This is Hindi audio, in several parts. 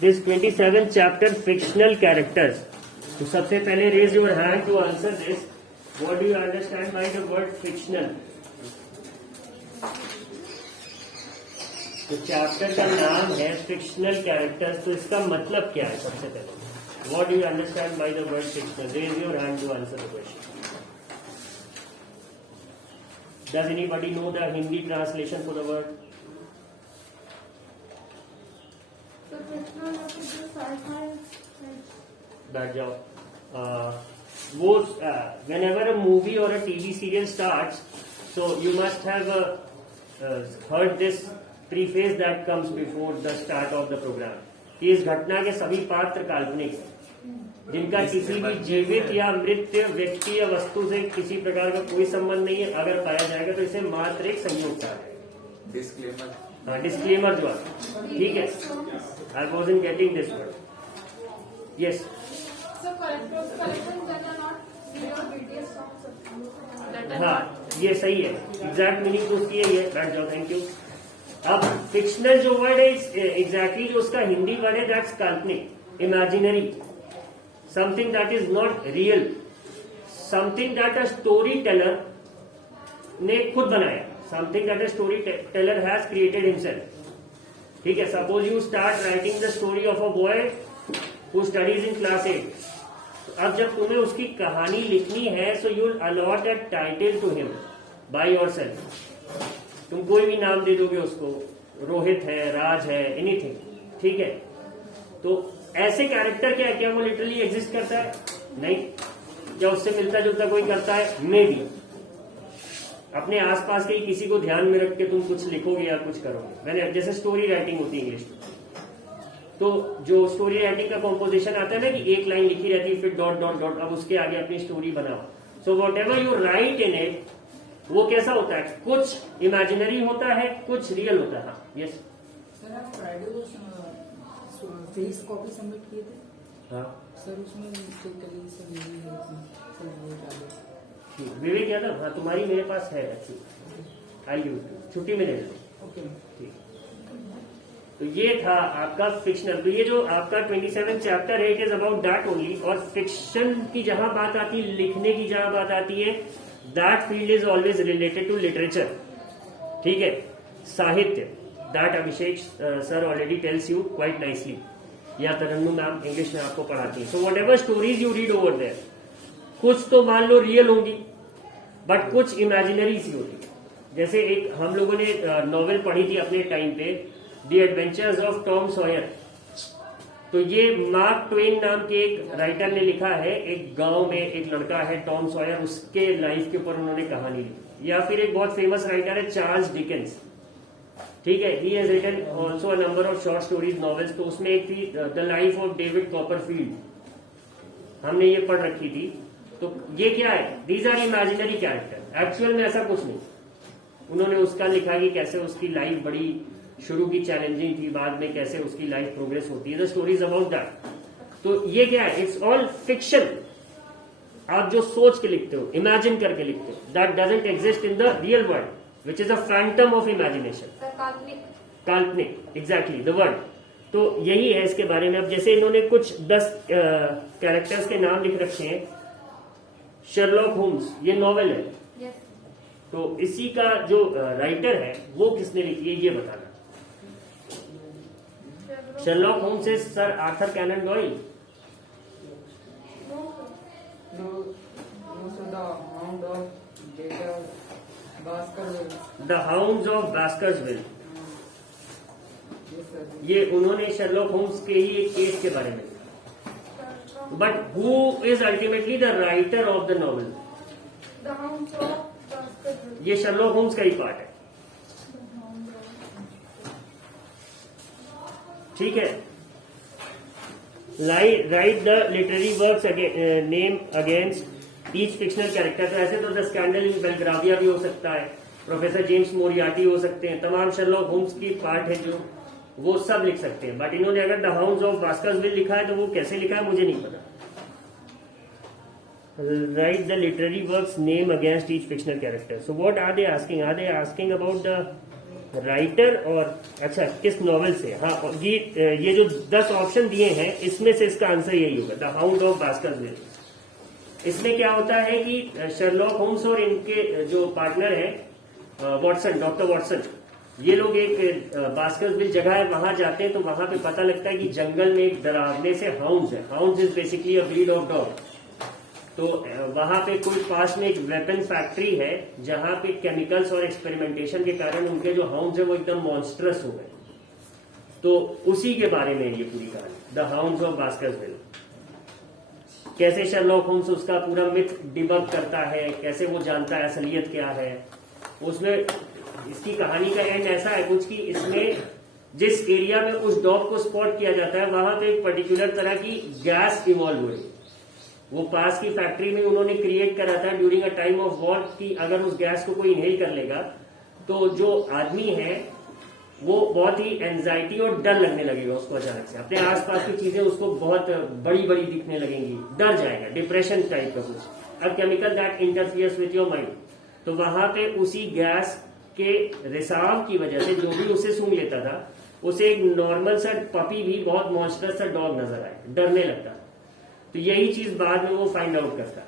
this 27th chapter, fictional characters. तो सबसे पहले raise your hand to answer this. What do you understand by the word fictional? तो चैप्टर का नाम है फिक्शनल कैरेक्टर्स, तो इसका मतलब क्या है? सबसे पहले what do you understand by the word fictional? Raise your hand to answer the question. Does anybody know the Hindi translation for the word? बैठ जाओ. वो whenever a movie or a TV serial starts, so you must have heard this preface that comes before the start of the program. कि इस घटना के सभी पात्र काल्पनिक हैं, जिनका किसी भी जीवित या मृत व्यक्ति या वस्तु से किसी प्रकार का कोई संबंध नहीं है. अगर पाया जाएगा तो इसे मात्र एक संयोग है. डिस्क्लेमर. हाँ, डिस्क्लेमर जो है, ठीक है. आई wasn't getting this word. Yes. हाँ, ये सही है. एग्जैक्ट मीनिंग तो उसकी है ये. बैठ जाओ. Thank you. अब फिक्शनल जो वर्ड है एग्जैक्टली जो उसका हिंदी वर्ड है, दैट्स काल्पनिक, imaginary, something that is not real, something that a story teller ने खुद बनाया, something that a story teller has created himself. ठीक है. Suppose you start writing the story of a boy who studies in class 8. अब जब तुम्हें उसकी कहानी लिखनी है, so you allot a title to him by yourself. तुम कोई भी नाम दे दोगे उसको, रोहित है, राज है, एनीथिंग. ठीक है. तो ऐसे कैरेक्टर क्या है? क्या वो लिटरली एग्जिस्ट करता है? नहीं. क्या उससे मिलता जुलता कोई करता है? May be. अपने आसपास के किसी को ध्यान में रख के तुम कुछ लिखोगे या कुछ करोगे. मैंने जैसे स्टोरी राइटिंग होती है इंग्लिश में, तो जो स्टोरी राइटिंग का कॉम्पोजिशन आता है ना, कि एक लाइन लिखी रहती है, फिर डॉट डॉट डॉट, अब उसके आगे अपनी स्टोरी बनाओ. So what ever you right in it, वो कैसा होता है? कुछ इमेजिनरी होता है, कुछ रियल होता है. यस सर, आप फ्राइडे को फेस कॉपी सबमिट किए थे. हाँ सर, उसमें चेक करिए सर. मेरी है सर, वो डाले. ठीक. विवेक यादव, हाँ तुम्हारी मेरे पास है अच्छी. आई यूज छुट्टी में ले लो. ओके. ठीक. तो ये था आपका फिक्शनल. तो ये जो आपका 27 चैप्टर है, it is about that only. और फिक्शन की जहां बात आती है, लिखने की जहां बात आती है, that field is always related to literature. ठीक है. साहित्य, that Abhishek sir already tells you quite nicely, या तरन्नुम मैम इंग्लिश में आपको पढ़ाती है. So whatever stories you read over there, कुछ तो मान लो रियल होंगी, बट कुछ इमेजिनरी सी होती. जैसे एक हम लोगों ने नॉवेल पढ़ी थी अपने टाइम पे, the adventures of Tom Sawyer. तो ये मार्क ट्वेन नाम के एक राइटर ने लिखा है. एक गांव में एक लड़का है टॉम सॉयर, उसके लाइफ के ऊपर उन्होंने कहानी लिखी. या फिर एक बहुत फेमस राइटर है चार्ल्स डिकेंस. ठीक है. He has written also a number of short stories, novels. तो उसमें एक थी the life of David Copperfield, हमने ये पढ़ रखी थी. तो ये क्या है? These are imaginary character. Actual में ऐसा कुछ नहीं. उन्होंने उसका लिखा कि कैसे उसकी लाइफ बड़ी शुरू की चैलेंजिंग थी, बाद में कैसे उसकी लाइफ प्रोग्रेस होती है. The stories about that. तो ये क्या है? It's all fiction. आप जो सोच के लिखते हो, इमेजिन करके लिखते हो, that doesn't exist in the real world, which is a phantom of imagination. काल्पनिक. Exactly the word. तो यही है इसके बारे में. अब जैसे इन्होंने कुछ 10 कैरेक्टर्स के नाम लिख रखे हैं. शर्लॉक होम्स, ये नॉवेल है. तो इसी का जो राइटर है वो किसने लिखी है, ये बताना. Sherlock Holmes is sir Arthur Conan Doyle. The hounds of Baskerville. ये उन्होंने शर्लॉक होम्स के ही एक केस के बारे में. But who is ultimately the writer of the novel? ये शर्लॉक होम्स का ही पार्ट है. ठीक है. Right the literary works name against each fictional character. तो ऐसे तो द स्कैंडल इन बेल्ग्राविया भी हो सकता है, प्रोफेसर जेम्स मोरियार्टी हो सकते हैं, तमाम शर्लॉक होम्स की पार्ट है जो वो सब लिख सकते हैं. बट इन्होंने अगर द हाउंड्स ऑफ बास्कर्सविल लिखा है तो वो कैसे लिखा है मुझे नहीं पता. Write the literary works name against each fictional character. So what are they asking? Are they asking about the writer और अच्छा किस नॉवेल से, हाँ ये जो 10 ऑप्शन दिए हैं इसमें से इसका आंसर यही होगा, द हाउंड ऑफ बास्करविल। इसमें क्या होता है कि शर्लॉक होम्स और इनके जो पार्टनर है वॉटसन, डॉक्टर वॉटसन, ये लोग एक बास्करविल जगह है वहां जाते हैं, तो वहां पे पता लगता है कि जंगल में एक डरावने से हाउंड्स है। Hounds is basically a breed of dog. तो वहां पे कोई पास में एक वेपन फैक्ट्री है जहां पे केमिकल्स और एक्सपेरिमेंटेशन के कारण उनके जो हाउंड्स है वो एकदम मॉन्स्ट्रस हो गए। तो उसी के बारे में ये पूरी कहानी, द हाउंड्स ऑफ बास्करविल। कैसे शर्लॉक होम्स उसका पूरा मिथ डिबग करता है, कैसे वो जानता है असलियत क्या है। उसमें इसकी कहानी का एंड ऐसा है कुछ कि इसमें जिस एरिया में उस डॉग को स्पॉट किया जाता है वहां पे एक पर्टिकुलर तरह की गैस इवॉल्व हुई। वो पास की फैक्ट्री में उन्होंने क्रिएट करा था during a time of war कि अगर उस गैस को कोई इनहेल कर लेगा तो जो आदमी है वो बहुत ही एंजाइटी और डर लगने लगेगा उसको, अचानक से अपने आसपास की चीजें उसको बहुत बड़ी बड़ी दिखने लगेंगी, डर जाएगा, डिप्रेशन टाइप का कुछ। अब chemical that interferes with your mind. तो वहां पे उसी गैस के रिसाव की वजह से जो भी उसे सूंघ लेता था उसे एक नॉर्मल सा पपी भी बहुत मॉन्स्टरस सा डॉग नजर आए, डरने लगता। तो यही चीज बाद में वो फाइंड आउट करता है,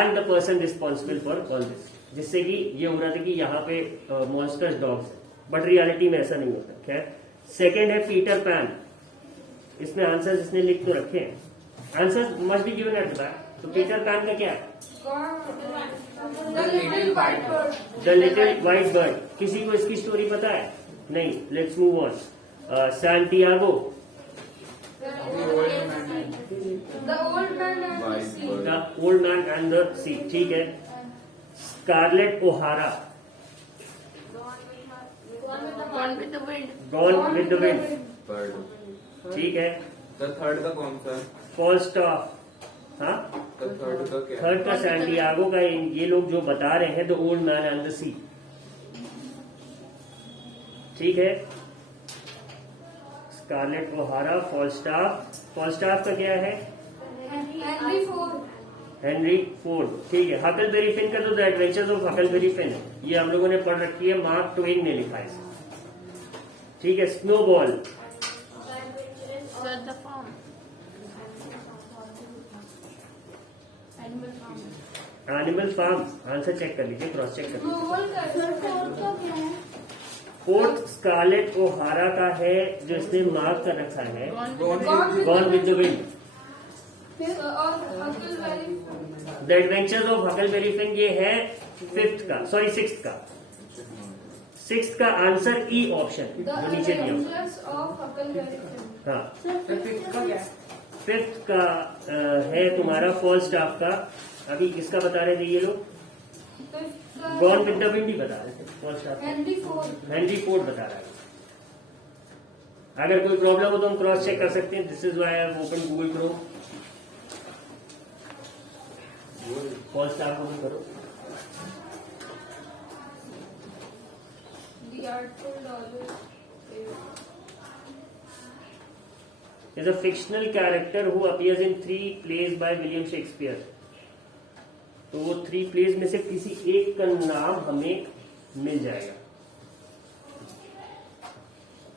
and the person responsible for all this, जिससे कि ये हो रहा था कि यहाँ पे मॉन्स्टर्स डॉग्स है, बट रियलिटी में ऐसा नहीं होता। खैर, सेकेंड है पीटर पैन। इसमें आंसर इसने लिख तो रखे हैं, answer must be given at the back. तो पीटर पैन का क्या है? The little white bird. किसी को इसकी स्टोरी पता है? नहीं, let's move on. Santiago, The old man and the sea. The old man and the sea, ठीक है। Scarlett O'Hara, Gone with the wind. Gone with the wind, third. ठीक है। तो थर्ड का कौन सा? फॉल्स्टॉफ, हाँ तो थर्ड का क्या? थर्ड का सैंटियागो का। ये लोग जो बता रहे हैं the old man and the sea, ठीक है। स्कारलेट ओहारा, फॉल्स्टाफ। फॉल्स्टाफ का क्या है? Henry Ford. हेनरी फोर्ड, ठीक है। हकलबेरी फिन का तो the adventures of Huckleberry fin, ये हम लोगों ने पढ़ रखी है, मार्क ट्वेन ने लिखा है इसे, ठीक है। Snowball, The farm. Animal farm. Animal farm. Answer check कर लीजिए, क्रॉस चेक कर लीजिए। Global का क्या है? फोर्थ स्कारलेट ओहारा का है जो इसने मार्क कर रखा है, गॉन विद द विंड। और Huckleberry. The adventures of Huckleberry fin ये है फिफ्थ का, सॉरी सिक्स्थ का। सिक्स्थ का आंसर ई ऑप्शन The जो नीचे दिया हुआ। Adventures of Huckleberry Finn. हाँ, फिफ्थ का क्या? फिफ्थ का है तुम्हारा फॉल्स्टाफ का। अभी किसका बता रहे थे ये लोग? Fifth का गॉन विद द विंड ही बता रहे थे, फॉल्स्टाफ। Henry Ford. हेनरी फोर्ड बता रहा है। अगर कोई प्रॉब्लम हो तो हम क्रॉस चेक कर सकते हैं। This is why I have open Google Chrome. Falstaff को भी करो। The Artful Dodger. is a fictional character who appears in 3 plays by William Shakespeare। तो वो 3 plays में से किसी एक का नाम हमें मिल जाएगा।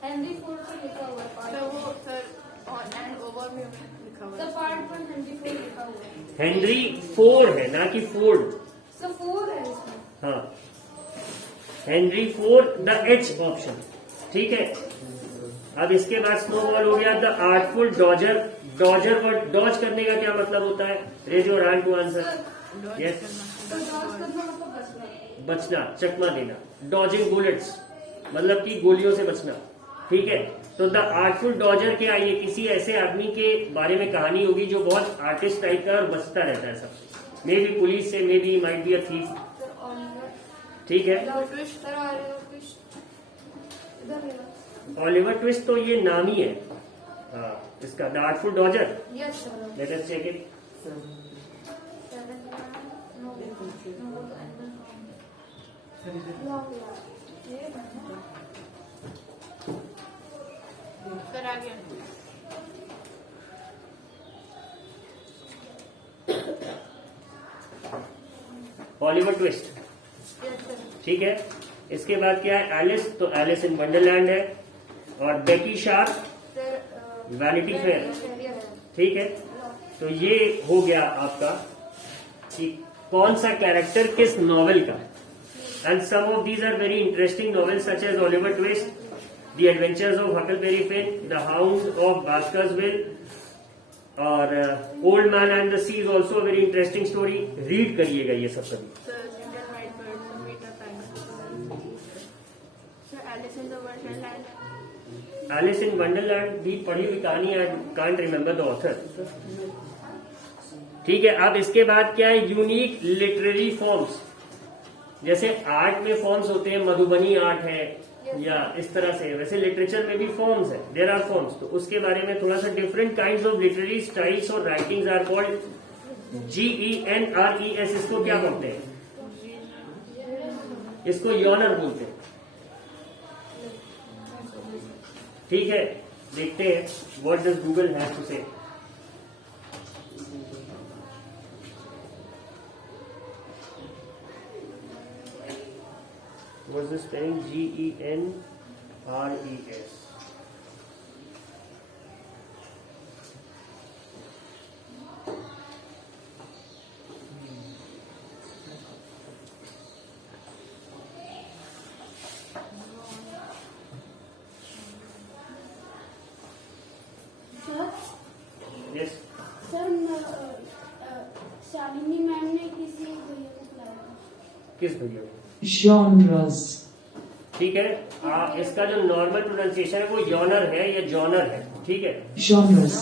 Henry Ford पर लिखा हुआ है part. सर वो सर ऑन एंड ओवर में लिखा हुआ The है। part पर Henry Ford लिखा हुआ है. हेनरी फोर है, ना कि फोर्ड। So Ford है इसमें. हाँ, Henry Ford, the H option, ठीक है। अब इसके बाद स्नोबॉल हो गया। The artful dodger. Dodger word, dodge करने का क्या मतलब होता है? Raise your hand to answer. Yes, तो dodge करना मतलब बचना. बचना, चकमा देना। डॉजिंग बुलेट्स मतलब कि गोलियों से बचना, ठीक है। तो द आर्टफुल डॉजर क्या है? ये किसी ऐसे आदमी के बारे में कहानी होगी जो बहुत आर्टिस्ट टाइप का और बचता रहता है सब, मे बी पुलिस से, may be might be a thief, Sir Oliver. ठीक है। Sir Oliver Twist. इधर है. ऑलिवर ट्विस्ट तो ये नाम ही है इसका, the artful dodger. Yes sir. Let us check it. No. Sir आ गया। Oliver Twist, Yes sir. ठीक है। इसके बाद क्या है, एलिस, तो एलिस इन वंडरलैंड है, और बेकी शार्प वैनिटी फेयर, ठीक है। तो ये हो गया आपका कि कौन सा कैरेक्टर किस नॉवेल का। And some of these are very interesting novels such as Oliver Twist, the adventures of Huckleberry Finn, the hound of Baskerville, और old man and the sea is also very interesting story. Read करिएगा ये सब सभी। Sir, Little White Bird and Peter Pan. Sir, Alice in the Wonderland. Alice in Wonderland भी पढ़ी हुई कहानी, I can't remember the author, ठीक है। अब इसके बाद क्या है, यूनिक लिटरेरी फॉर्म्स। जैसे आर्ट में फॉर्म्स होते हैं, मधुबनी आर्ट है या इस तरह से, वैसे लिटरेचर में भी फॉर्म्स है, देयर आर फॉर्म्स। तो उसके बारे में थोड़ा सा, different kinds of literary styles और राइटिंग्स आर कॉल्ड GENRES। इसको क्या बोलते हैं, इसको यॉनर बोलते हैं, ठीक है। देखते हैं what does Google have to say. What's the spelling? GENRES. Yes. Sir Shalini ma'am ने किसी भैया को बुलाया था। किस भैया? Genres. ठीक है। इसका जो नॉर्मल प्रोनाउंसिएशन है वो यॉनर है या जॉनर है, ठीक है। Genres.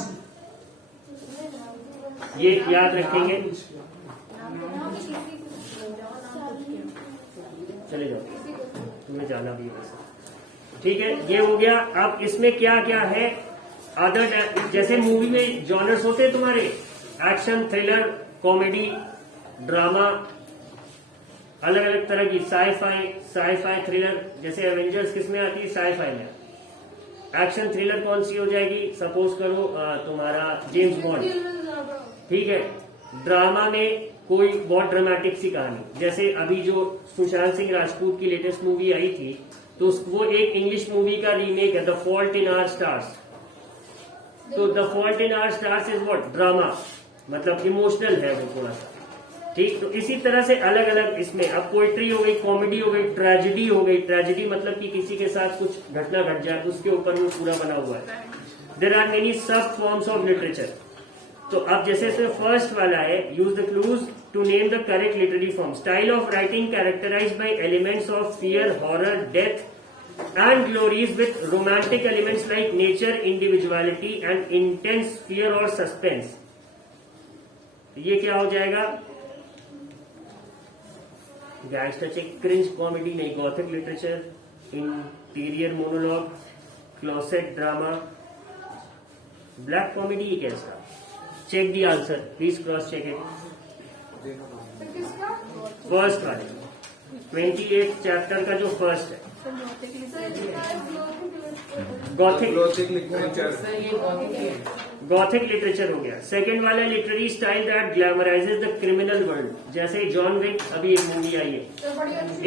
ये याद रखेंगे, चले जाओ, तुम्हें जाना भी है वैसे, ठीक है। ये हो गया। अब इसमें क्या क्या है, अदर, जैसे मूवी में जॉनर्स होते हैं तुम्हारे, एक्शन, थ्रिलर, कॉमेडी, ड्रामा, अलग अलग तरह की, साई-फाई थ्रिलर। जैसे एवेंजर्स किस में आती है, साई-फाई में। एक्शन थ्रिलर कौन सी हो जाएगी, सपोज करो तुम्हारा जेम्स बॉन्ड, ठीक है। ड्रामा में कोई बहुत ड्रामेटिक सी कहानी, जैसे अभी जो सुशांत सिंह राजपूत की लेटेस्ट मूवी आई थी, तो वो एक इंग्लिश मूवी का रीमेक है, the fault in our stars. तो the fault in our stars is what, drama, मतलब इमोशनल है वो थोड़ा सा, ठीक। तो इसी तरह से अलग अलग इसमें, अब पोइट्री हो गई, कॉमेडी हो गई, ट्रेजेडी हो गई। ट्रेजेडी मतलब कि किसी के साथ कुछ घटना घट जाए, उसके ऊपर वो पूरा बना हुआ है। There are many sub forms of literature. तो अब जैसे इसमें फर्स्ट वाला है, use the clues to name the correct literary form. Style of writing characterized by elements of fear, horror, death and glories with romantic elements like nature, individuality and intense fear or suspense. ये क्या हो जाएगा, गैंगस्टर चिक, क्रिंज कॉमेडी नहीं, gothic literature, interior monologue, closet drama, black comedy, ये कैसा। Check the answer, please cross check it. First वाले 28 चैप्टर का जो फर्स्ट है, गॉथिक लिटरेचर। गॉथिक लिटरेचर हो गया। सेकंड वाला literary style that glamorises the criminal world, जैसे जॉन विक, अभी एक मूवी आई है।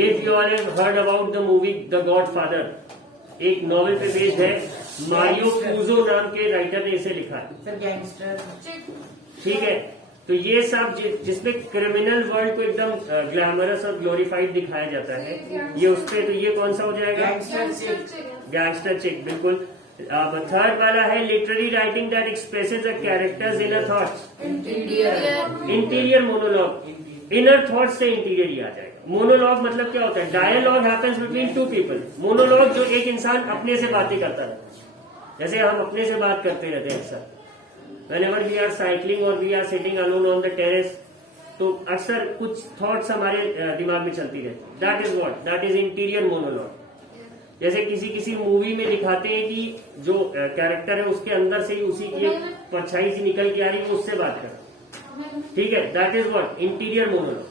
If you all have heard about the movie the godfather, एक नॉवेल पे बेस्ड है, मारियो पूजो नाम के राइटर ने इसे लिखा है, ठीक है। तो ये सब जिसमें क्रिमिनल वर्ल्ड को एकदम ग्लैमरस और ग्लोरीफाइड दिखाया जाता है, ये उस पे, तो ये कौन सा हो जाएगा, गैंगस्टर चिक, बिल्कुल। अब थर्ड वाला है literary writing that expresses the characters inner thoughts, interior monologue. Inner thoughts से इंटीरियर ही आ जाएगा। मोनोलॉग मतलब क्या होता है, dialogue happens between two people. Monologue जो एक इंसान अपने से बातें करता है, जैसे हम अपने से बात करते रहते हैं अक्सर। Whenever we are cycling or we are sitting alone on the terrace, तो अक्सर कुछ थॉट्स हमारे दिमाग में चलती रहती है। That is what, that is interior monologue. जैसे किसी मूवी में दिखाते हैं कि जो कैरेक्टर है उसके अंदर से ही उसी की एक परछाई सी निकल के आ रही है, उससे बात कर, ठीक है। That is what, interior monologue.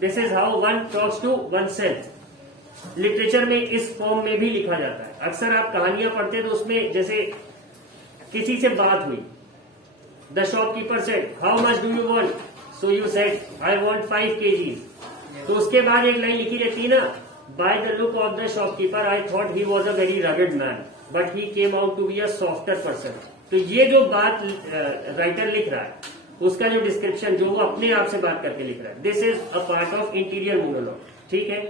This is how one talks to oneself. Literature में इस फॉर्म में भी लिखा जाता है। अक्सर आप कहानियां पढ़ते हैं तो उसमें जैसे किसी से बात हुई, The shopkeeper said, "How much do you want?" So you said, "I want 5 kgs." तो उसके बाद एक लाइन लिखी रहती है ना, By the look of the shopkeeper, I thought he was a very rugged man, but he came out to be a softer person. तो ये जो बात राइटर लिख रहा है, उसका जो डिस्क्रिप्शन जो वो अपने आप से बात करके लिख रहा है, this is a part of interior monologue. ठीक है.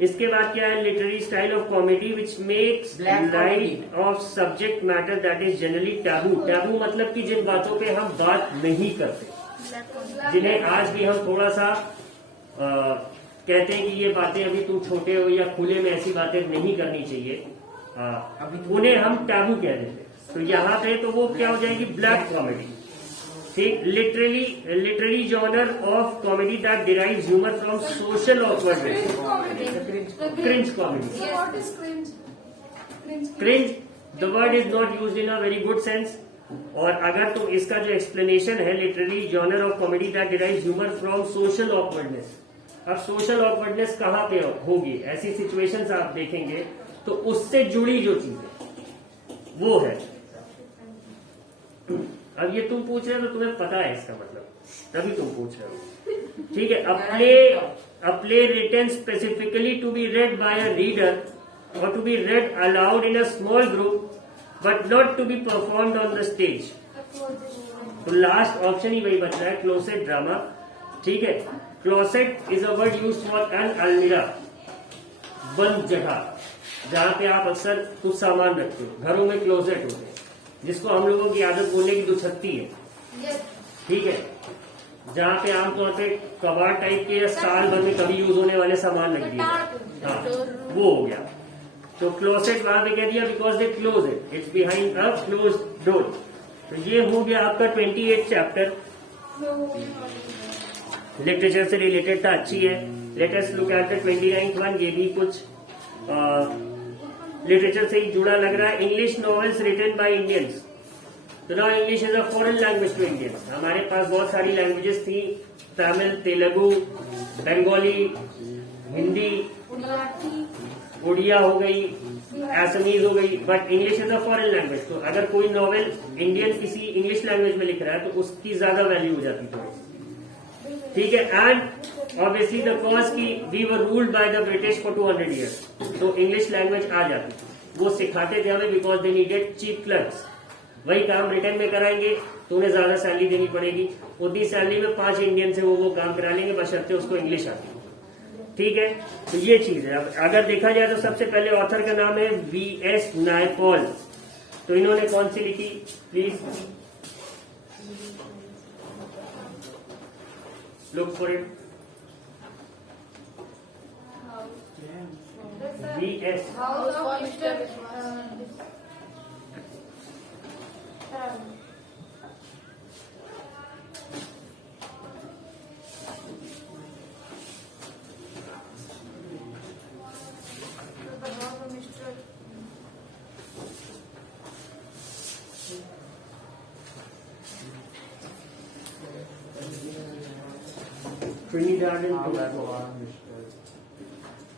इसके बाद क्या है, literary style of comedy which makes light of subject matter that is generally taboo. Taboo मतलब कि जिन बातों पे हम बात नहीं करते, जिन्हें आज भी हम थोड़ा सा कहते हैं कि ये बातें अभी तुम छोटे हो या खुले में ऐसी बातें नहीं करनी चाहिए, उन्हें हम टैबू कह देते. तो यहाँ पे तो वो क्या हो जाएगी, ब्लैक कॉमेडी. ठीक. Literary genre of comedy that derives humour from social awkwardness. Cringe comedy. What is cringe? Cringe the word is not used in a very good sense. और अगर तुम इसका जो एक्सप्लेनेशन है, literary genre of comedy that derives humour from social awkwardness. अब सोशल ऑकवर्डनेस कहाँ पे होगी, ऐसी सिचुएशंस आप देखेंगे तो उससे जुड़ी जो चीजें वो है. अब ये तुम पूछ रहे हो तो तुम्हें पता है इसका मतलब, तभी तुम पूछ रहे हो. ठीक है. A play written specifically to be read by a reader और to be read aloud in a small group but not to be performed on the stage. तो लास्ट ऑप्शन ही वही बच रहा है, क्लोसेट ड्रामा. ठीक है. Closet is a word use for an अलमीरा, बंद जगह जहां पे आप अक्सर कुछ सामान रखते हो. घरों में क्लोसेट होते हैं, जिसको हम लोगों की आदत बोलने की दुछत्ती है. ठीक है. जहाँ पे आमतौर पे कबाड़ टाइप के या साल भर में कभी यूज होने वाले सामान रख दिए. हाँ, वो हो गया. तो क्लोसेट वहां पे कह दिया because they close it, it's behind a close door. तो ये हो गया आपका 28 चैप्टर. लिटरेचर से रिलेटेड था, अच्छी है. Latest look at the 29th one. ये भी कुछ लिटरेचर से ही जुड़ा लग रहा है. English novels written by Indians. तो now English is a foreign language to Indians. हमारे पास बहुत सारी लैंग्वेजेस थी, तमिल, तेलुगु, बंगाली, हिंदी, उड़िया हो गई, असमीज हो गई, but English is a foreign language. तो अगर कोई नॉवेल इंडियन किसी इंग्लिश लैंग्वेज में लिख रहा है तो उसकी ज्यादा वैल्यू हो जाती थी. ठीक है. एंड ऑब्वियसली द कॉज की we were ruled by the British for 200 years. तो इंग्लिश लैंग्वेज आ जाती थी. वो सिखाते थे हमें because they needed cheap clerks. वही काम रिटर्न में कराएंगे तो उन्हें ज्यादा सैलरी देनी पड़ेगी. उतनी सैलरी में 5 इंडियन से वो काम करा लेंगे, बशर्ते उसको इंग्लिश आती. ठीक है. तो ये चीज है. अब अगर देखा जाए तो सबसे पहले ऑथर का नाम है V.S. नायपॉल. तो इन्होंने कौन सी लिखी, please look for it. V.S. House of Mr. Trinidad and Tobago.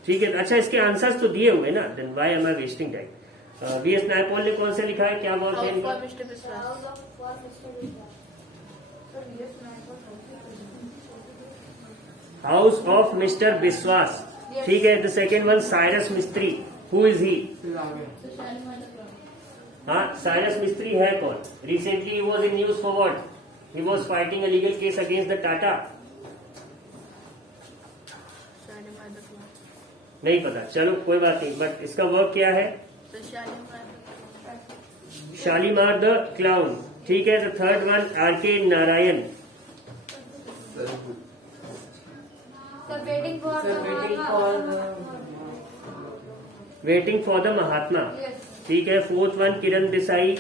ठीक है. अच्छा, इसके आंसर्स तो दिए हुए ना, then why am I wasting time. V.S. Naipaul ने कौन सा लिखा है, क्या बात है इनका? House of mister Biswas. ठीक है. The second one Cyrus Mistry. Who is he? हाँ, साइरस मिस्त्री है कौन? रिसेंटली ही was in news for what? He was fighting a legal case against the Tata. नहीं पता, चलो कोई बात नहीं. बट इसका वर्क क्या है? Shalimar the clown. ठीक है. The third one R.K. Narayan. Waiting for the Mahatma. ठीक है. Fourth one Kiran Desai.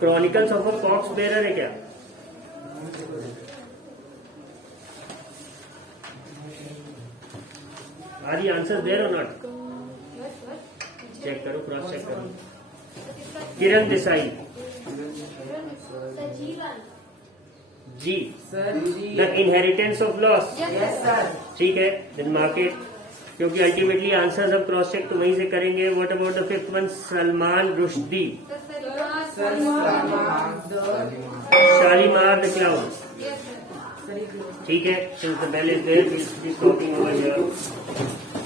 Chronicles of a cox bearer है क्या? Are the answer there or not? Check करो, क्रॉस चेक करो. Kiran Desai. Ji. The inheritance of loss. ठीक है. देन मार्केट, क्योंकि अल्टीमेटली आंसर हम क्रॉस चेक तो वहीं से करेंगे. What about the fifth one? Salman Rushdie. Shalimar the clown. दिया था। ठीक है, since the bell is there, we'll be stopping over here.